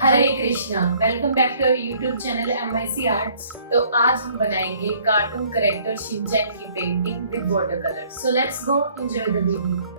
Hare Krishna, welcome back to our YouTube channel MIC arts. तो आज हम बनाएंगे कार्टून करेक्टर शिनचैन की painting with water colour. So let's go enjoy the video.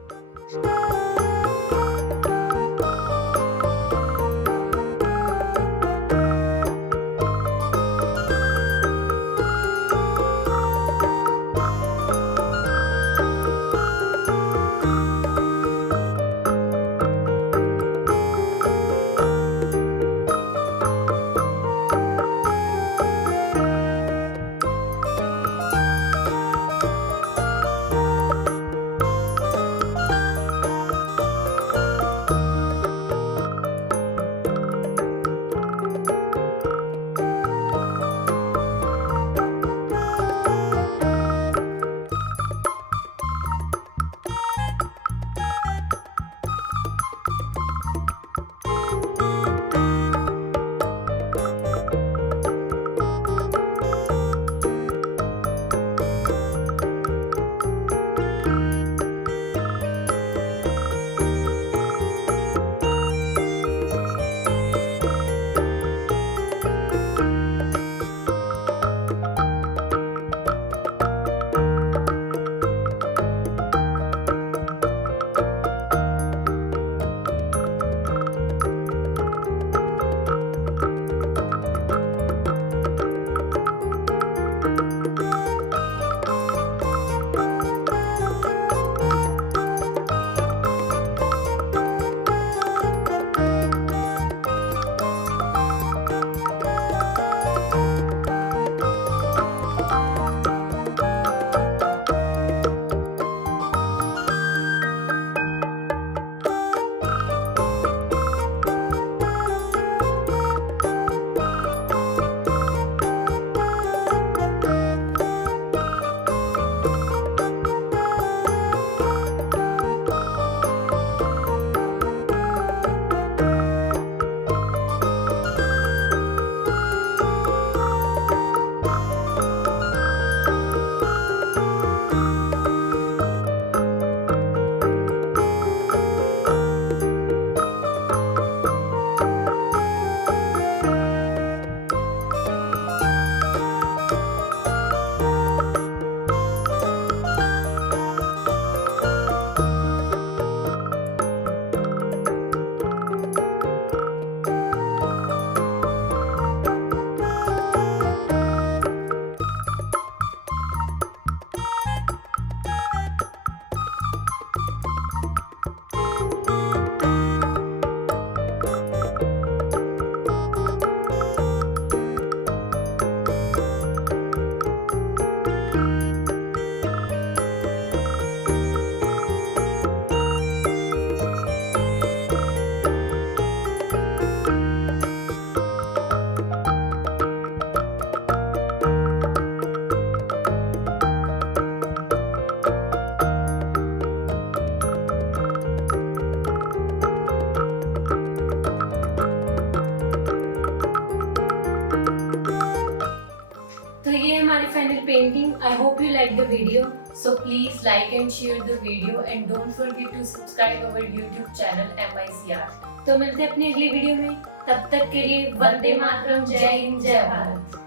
तो ये हमारी final painting. I hope you like the video, so please like and share the video and don't forget to subscribe our YouTube channel MIC art. तो मिलते हैं अपनी अगली video में, तब तक के लिए वंदे मातरम, जय हिंद, जय भारत।